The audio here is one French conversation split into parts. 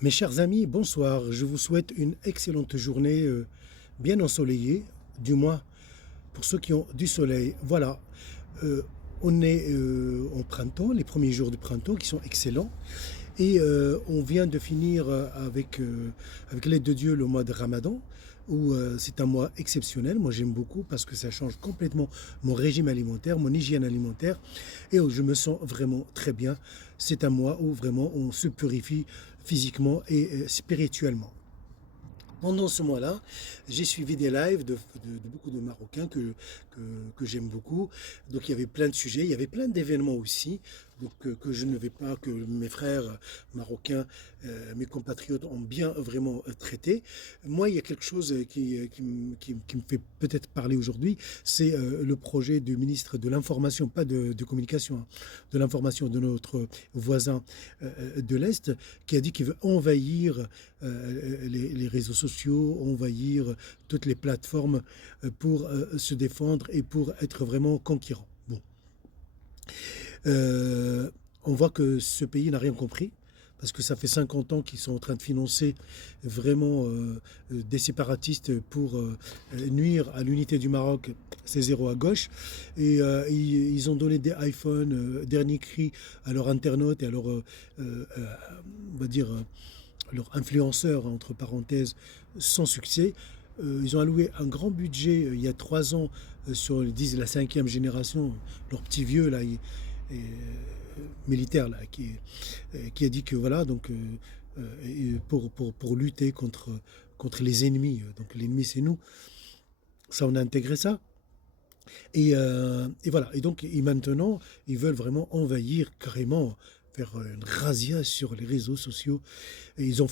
Mes chers amis, bonsoir. Je vous souhaite une excellente journée bien ensoleillée, du moins pour ceux qui ont du soleil. Voilà, euh, on est en printemps, les premiers jours du printemps qui sont excellents. Et on vient de finir avec l'aide de Dieu le mois de Ramadan, où c'est un mois exceptionnel. Moi j'aime beaucoup parce que ça change complètement mon régime alimentaire, mon hygiène alimentaire, et où je me sens vraiment très bien. C'est un mois où vraiment on se purifie physiquement et spirituellement. Pendant ce mois-là, j'ai suivi des lives de beaucoup de Marocains que j'aime beaucoup. Donc il y avait plein de sujets, il y avait plein d'événements aussi, donc que je ne vais pas, que mes frères marocains, mes compatriotes ont bien vraiment traité. Moi, il y a quelque chose qui me fait peut-être parler aujourd'hui, c'est le projet du ministre de l'Information, pas de communication, hein, de l'information de notre voisin de l'Est, qui a dit qu'il veut envahir les réseaux sociaux, envahir toutes les plateformes pour se défendre et pour être vraiment conquérant. Bon. Euh, on voit que ce pays n'a rien compris. Parce que ça fait 50 ans qu'ils sont en train de financer vraiment des séparatistes pour nuire à l'unité du Maroc, c'est zéro à gauche. Et ils ont donné des iPhones dernier cri à leurs internautes et à leurs, on va dire, leurs influenceurs, entre parenthèses, sans succès. Ils ont alloué un grand budget il y a 3 ans sur, ils disent, la cinquième génération, leur petit vieux là, militaire là, qui a dit que voilà, donc pour lutter contre les ennemis, donc l'ennemi c'est nous, ça on a intégré ça. Et voilà. Et donc, maintenant, ils veulent vraiment envahir carrément, faire une razzia sur les réseaux sociaux. Et ils vont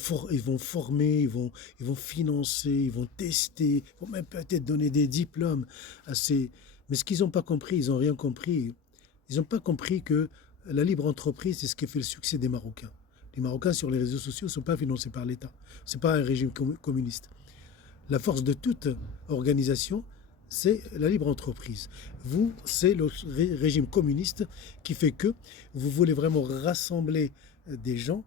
former, ils vont financer, ils vont tester, ils vont même peut-être donner des diplômes à ces. Mais ce qu'ils n'ont pas compris, ils n'ont rien compris. Ils n'ont pas compris que la libre entreprise, c'est ce qui fait le succès des Marocains. Les Marocains sur les réseaux sociaux ne sont pas financés par l'État. Ce n'est pas un régime communiste. La force de toute organisation, c'est la libre entreprise. Vous, c'est le régime communiste qui fait que vous voulez vraiment rassembler des gens,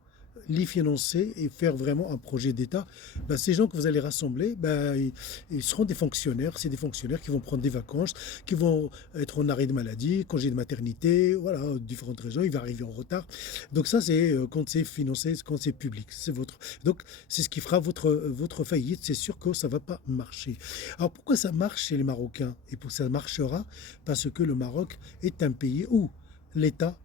les financer et faire vraiment un projet d'État. Ben, ces gens que vous allez rassembler, ben, ils seront des fonctionnaires. C'est des fonctionnaires qui vont prendre des vacances, qui vont être en arrêt de maladie, congé de maternité, voilà, différentes raisons. Il va arriver en retard. Donc ça, c'est quand c'est financé, quand c'est public. C'est votre. Donc c'est ce qui fera votre faillite. C'est sûr que ça ne va pas marcher. Alors pourquoi ça marche chez les Marocains? Et pour ça marchera parce que le Maroc est un pays où l'État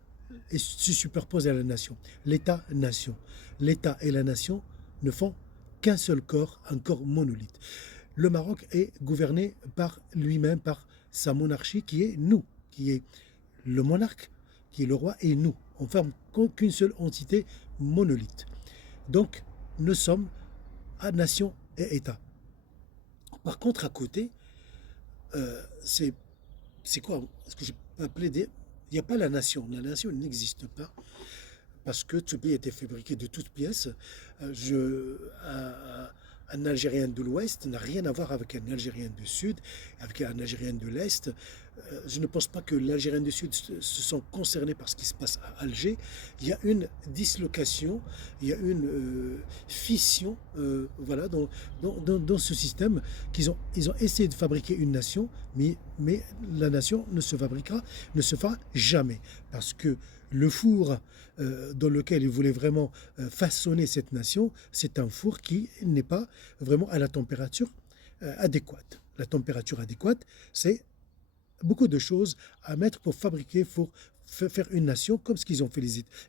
se superpose à la nation. L'État-nation. L'État et la nation ne font qu'un seul corps, un corps monolithe. Le Maroc est gouverné par lui-même, par sa monarchie qui est nous, qui est le monarque, qui est le roi, et nous. On ne forme qu'une seule entité monolithe. Donc, nous sommes à nation et État. Par contre, à côté, c'est quoi ce que j'ai appelé des. Il n'y a pas la nation. La nation n'existe pas parce que ce pays a été fabriqué de toutes pièces. Un Algérien de l'Ouest n'a rien à voir avec un Algérien du Sud, avec un Algérien de l'Est. Je ne pense pas que l'Algérien du Sud se sent concerné par ce qui se passe à Alger. Il y a une dislocation, il y a une fission voilà, dans ce système ils ont essayé de fabriquer une nation, mais la nation ne se fera jamais. Parce que le four dans lequel ils voulaient vraiment façonner cette nation, c'est un four qui n'est pas vraiment à la température adéquate. La température adéquate, c'est beaucoup de choses à mettre pour fabriquer, pour faire une nation, comme ce qu'ils ont fait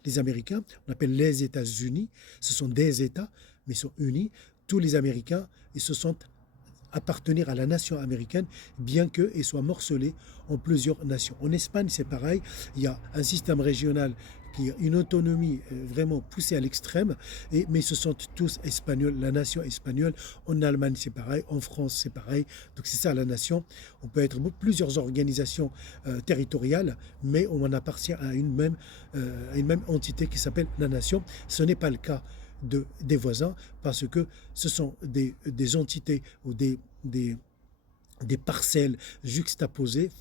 les Américains. On appelle les États-Unis. Ce sont des États, mais ils sont unis. Tous les Américains, ils se sentent appartenir à la nation américaine, bien qu'ils soient morcelés en plusieurs nations. En Espagne, c'est pareil. Il y a un système régional qui a une autonomie vraiment poussée à l'extrême, mais ils se sentent tous espagnols, la nation espagnole. En Allemagne, c'est pareil. En France, c'est pareil. Donc c'est ça la nation. On peut être plusieurs organisations territoriales, mais on en appartient à une même entité qui s'appelle la nation. Ce n'est pas le cas des voisins parce que ce sont des entités ou des parcelles juxtaposées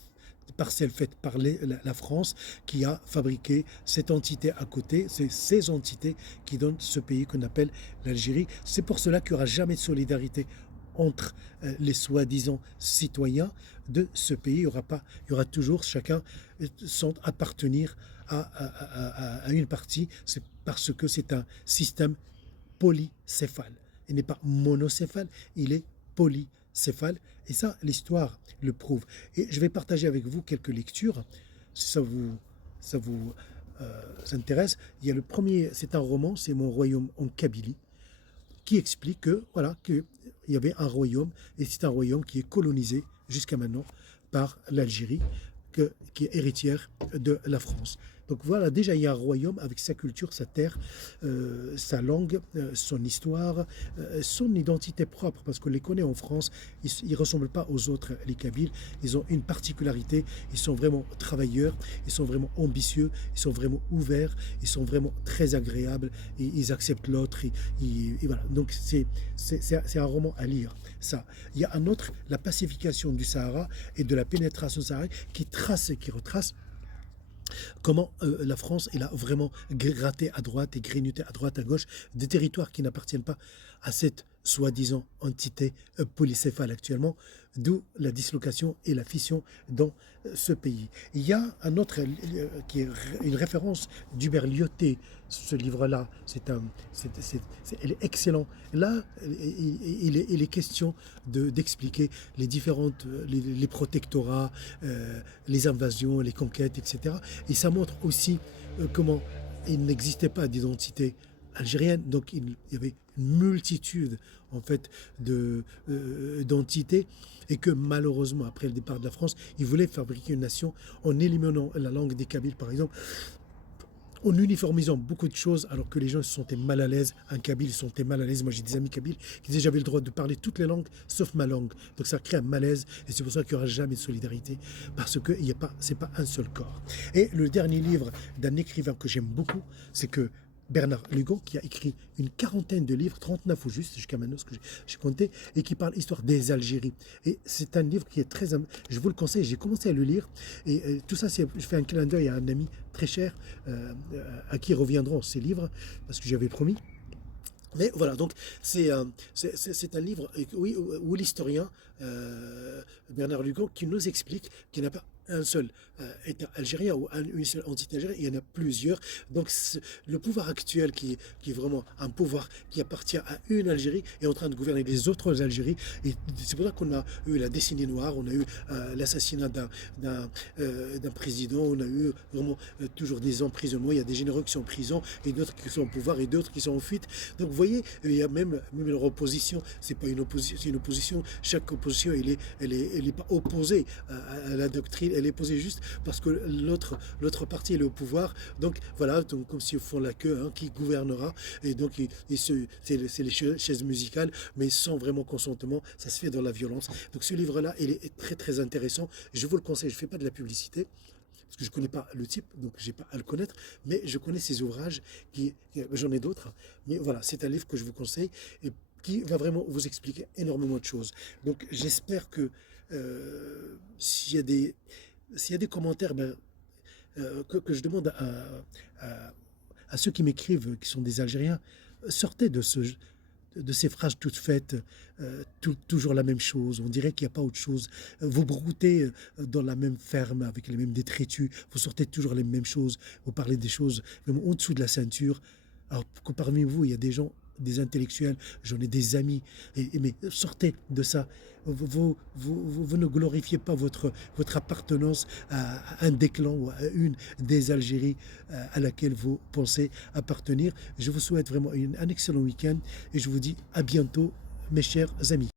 parcelle faite par la France qui a fabriqué cette entité à côté. C'est ces entités qui donnent ce pays qu'on appelle l'Algérie. C'est pour cela qu'il n'y aura jamais de solidarité entre les soi-disant citoyens de ce pays. Il y aura toujours chacun sans appartenir à une partie. C'est parce que c'est un système polycéphale. Il n'est pas monocéphale, il est polycéphale. Et ça, l'histoire le prouve. Et je vais partager avec vous quelques lectures, si ça vous intéresse. Il y a le premier, c'est un roman, c'est Mon royaume en Kabylie, qui explique que voilà qu'il y avait un royaume, et c'est un royaume qui est colonisé jusqu'à maintenant par l'Algérie, qui est héritière de la France. Donc voilà, déjà il y a un royaume avec sa culture, sa terre, sa langue, son histoire, son identité propre, parce qu'on les connaît en France, ils ne ressemblent pas aux autres, les Kabyles, ils ont une particularité, ils sont vraiment travailleurs, ils sont vraiment ambitieux, ils sont vraiment ouverts, ils sont vraiment très agréables, et ils acceptent l'autre, et voilà. Donc c'est un roman à lire, ça. Il y a un autre, La pacification du Sahara et de la pénétration saharienne, qui retrace comment la France elle a vraiment gratté à droite et grignoté à droite, à gauche, des territoires qui n'appartiennent pas à cette soi-disant entité polycéphale actuellement, d'où la dislocation et la fission dans ce pays. Il y a un autre qui est une référence d'Hubert Lyautey. Ce livre-là, il est excellent. Là, il est question d'expliquer les différentes, les protectorats, les invasions, les conquêtes, etc. Et ça montre aussi comment il n'existait pas d'identité algérienne, donc il y avait une multitude en fait d'entités, et que malheureusement après le départ de la France, ils voulaient fabriquer une nation en éliminant la langue des Kabyles par exemple, en uniformisant beaucoup de choses, alors que les gens se sentaient mal à l'aise. Un Kabyle se sentait mal à l'aise. Moi, j'ai des amis Kabyles qui disaient j'avais le droit de parler toutes les langues, sauf ma langue. Donc ça crée un malaise, et c'est pour ça qu'il n'y aura jamais de solidarité, parce que c'est pas un seul corps. Et le dernier livre d'un écrivain que j'aime beaucoup, c'est que Bernard Lugon, qui a écrit une quarantaine de livres, 39 ou juste, jusqu'à maintenant, ce que j'ai compté, et qui parle histoire des Algéries. Et c'est un livre qui est très... Je vous le conseille, j'ai commencé à le lire, et tout ça, je fais un clin d'œil à un ami très cher, à qui reviendront ces livres, parce que j'avais promis. Mais voilà, donc c'est un livre oui, où l'historien Bernard Lugon qui nous explique qu'il n'y a pas un seul État algérien ou une seule entité algérienne, il y en a plusieurs. Donc le pouvoir actuel qui est vraiment un pouvoir qui appartient à une Algérie est en train de gouverner les autres Algéries. Et c'est pour ça qu'on a eu la décennie noire, on a eu l'assassinat d'un président, on a eu vraiment toujours des emprisonnements, il y a des généraux qui sont en prison et d'autres qui sont au pouvoir et d'autres qui sont en fuite. Donc vous voyez, il y a même leur opposition, c'est pas une opposition, c'est une opposition. Chaque opposition, elle est pas opposée à la doctrine, elle est opposée juste parce que l'autre partie elle est au pouvoir. Donc voilà, donc, comme s'ils font la queue, hein, qui gouvernera, et donc c'est les chaises musicales, mais sans vraiment consentement, ça se fait dans la violence. Donc ce livre-là, il est très très intéressant. Je vous le conseille, je fais pas de la publicité, parce que je ne connais pas le type, donc je n'ai pas à le connaître, mais je connais ses ouvrages, j'en ai d'autres, mais voilà, c'est un livre que je vous conseille, et qui va vraiment vous expliquer énormément de choses. Donc j'espère que s'il y a des commentaires, que je demande à ceux qui m'écrivent, qui sont des Algériens, sortez de ces phrases toutes faites, toujours la même chose, on dirait qu'il n'y a pas autre chose. Vous broutez dans la même ferme avec les mêmes détritus, vous sortez toujours les mêmes choses, vous parlez des choses même en dessous de la ceinture, alors que parmi vous, il y a des gens, des intellectuels, j'en ai des amis, mais sortez de ça. Vous ne glorifiez pas votre appartenance à un des clans ou à une des Algéries à laquelle vous pensez appartenir. Je vous souhaite vraiment un excellent week-end et je vous dis à bientôt, mes chers amis.